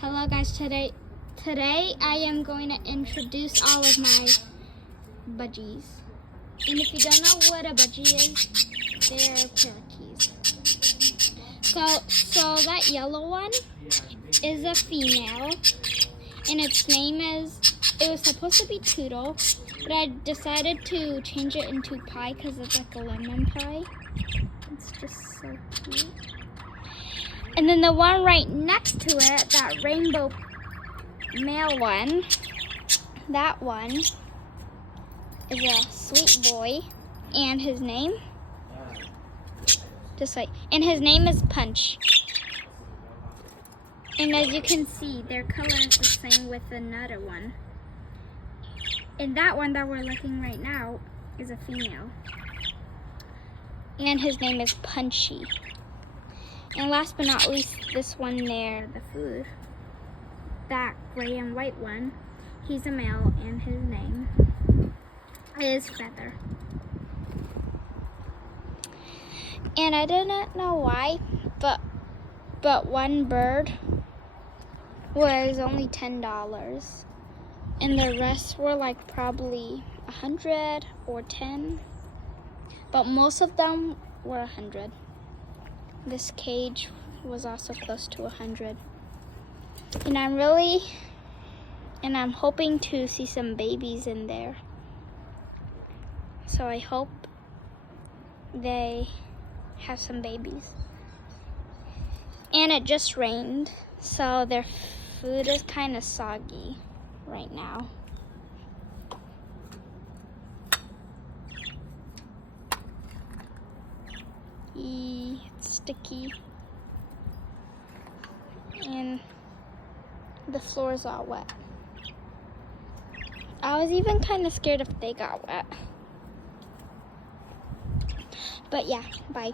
Hello guys, today I am going to introduce all of my budgies. And if you don't know what a budgie is, they're parakeets. So that yellow one is a female, and its name is, it was supposed to be Toodle, but I decided to change it into Pie because it's like a lemon pie. It's just so cute. And then the one right next to it, that rainbow male one, that one is a sweet boy, and his name, and his name is Punch. And as you can see, their color is the same with another one. And that one that we're looking right now is a female. And his name is Punchy. And last but not least, this one there, the food, that gray and white one, he's a male, and his name is Feather. And I didn't know why, but one bird was only $10, and the rest were like probably 100 or 10, but most of them were 100. This cage was also close to 100. And I'm hoping to see some babies in there. So I hope they have some babies. And it just rained, so their food is kind of soggy right now. It's sticky, and the floor is all wet. I was even kind of scared if they got wet. But yeah, bye.